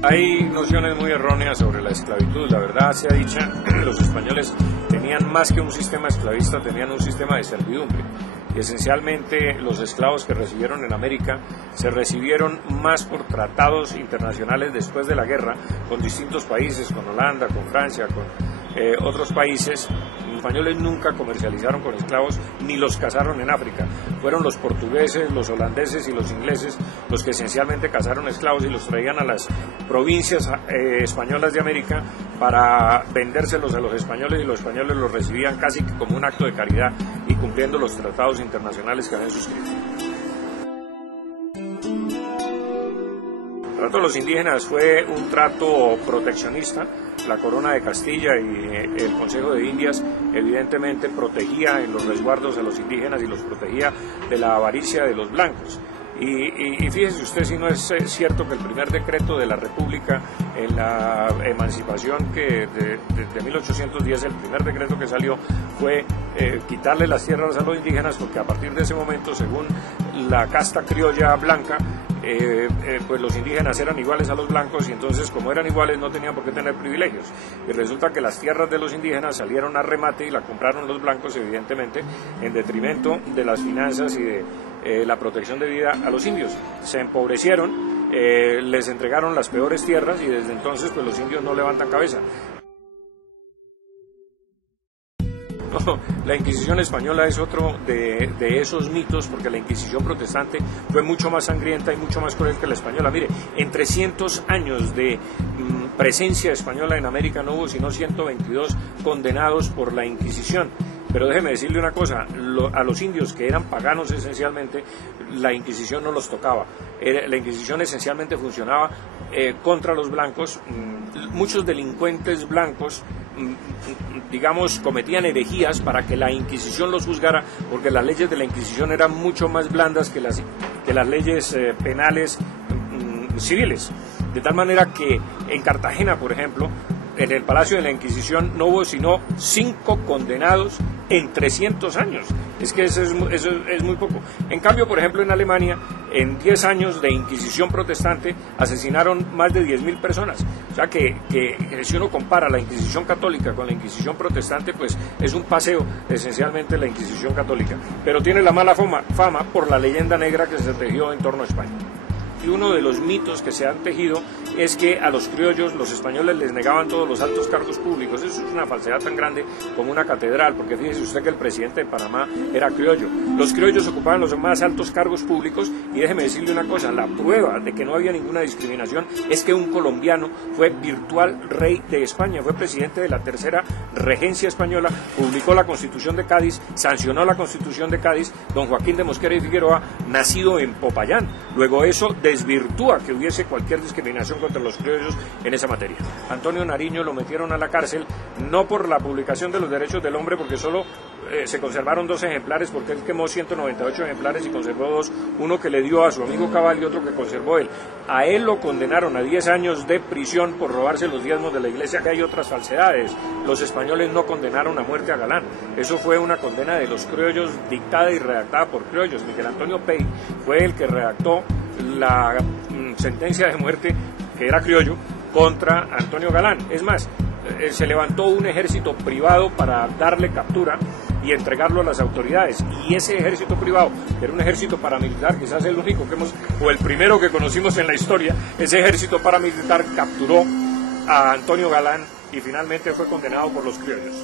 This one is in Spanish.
Hay nociones muy erróneas sobre la esclavitud. La verdad sea dicha, los españoles tenían más que un sistema esclavista, tenían un sistema de servidumbre. Y esencialmente los esclavos que recibieron en América se recibieron más por tratados internacionales después de la guerra con distintos países, con Holanda, con Francia, con otros países. Los españoles nunca comercializaron con esclavos ni los cazaron en África. Fueron los portugueses, los holandeses y los ingleses los que esencialmente cazaron esclavos y los traían a las provincias españolas de América para vendérselos a los españoles, y los españoles los recibían casi como un acto de caridad y cumpliendo los tratados internacionales que habían suscrito. El trato de los indígenas fue un trato proteccionista. La Corona de Castilla y el Consejo de Indias evidentemente protegía en los resguardos a los indígenas y los protegía de la avaricia de los blancos. Y fíjese usted si no es cierto que el primer decreto de la República en la emancipación de 1810, el primer decreto que salió fue quitarle las tierras a los indígenas, porque a partir de ese momento, según la casta criolla blanca, pues los indígenas eran iguales a los blancos, y entonces como eran iguales no tenían por qué tener privilegios, y resulta que las tierras de los indígenas salieron a remate y la compraron los blancos, evidentemente en detrimento de las finanzas y de la protección de vida a los indios. Se empobrecieron, les entregaron las peores tierras, y desde entonces pues los indios no levantan cabeza. No, la Inquisición española es otro de esos mitos, porque la Inquisición protestante fue mucho más sangrienta y mucho más cruel que la española. Mire, en 300 años de presencia española en América no hubo sino 122 condenados por la Inquisición. Pero déjeme decirle una cosa, a los indios, que eran paganos esencialmente, la Inquisición no los tocaba. La Inquisición esencialmente funcionaba contra los blancos. Muchos delincuentes blancos, digamos, cometían herejías para que la Inquisición los juzgara, porque las leyes de la Inquisición eran mucho más blandas que las leyes penales civiles. De tal manera que en Cartagena, por ejemplo, en el Palacio de la Inquisición no hubo sino 5 condenados en 300 años. Es que eso es muy poco. En cambio, por ejemplo, en Alemania, en 10 años de Inquisición protestante, asesinaron más de 10.000 personas. O sea que si uno compara la Inquisición católica con la Inquisición protestante, pues es un paseo esencialmente la Inquisición católica. Pero tiene la mala fama por la leyenda negra que se tejió en torno a España. Y uno de los mitos que se han tejido es que a los criollos los españoles les negaban todos los altos cargos públicos. Eso es una falsedad tan grande como una catedral, porque fíjese usted que el presidente de Panamá era criollo. Los criollos ocupaban los más altos cargos públicos, y déjeme decirle una cosa, la prueba de que no había ninguna discriminación es que un colombiano fue virtual rey de España, fue presidente de la tercera regencia española, publicó la Constitución de Cádiz, sancionó la Constitución de Cádiz, don Joaquín de Mosquera y Figueroa, nacido en Popayán. Luego eso desvirtúa que hubiese cualquier discriminación contra los criollos en esa materia. Antonio Nariño lo metieron a la cárcel, no por la publicación de los derechos del hombre, porque solo se conservaron 2 ejemplares, porque él quemó 198 ejemplares y conservó 2, uno que le dio a su amigo Cabal y otro que conservó él. A él lo condenaron a 10 años de prisión por robarse los diezmos de la iglesia, que hay otras falsedades. Los españoles no condenaron a muerte a Galán, eso fue una condena de los criollos dictada y redactada por criollos. Miguel Antonio Pey fue el que redactó la sentencia de muerte, que era criollo, contra Antonio Galán. Es más, se levantó un ejército privado para darle captura y entregarlo a las autoridades, y ese ejército privado, que era un ejército paramilitar, quizás el único o el primero que conocimos en la historia, ese ejército paramilitar capturó a Antonio Galán y finalmente fue condenado por los criollos.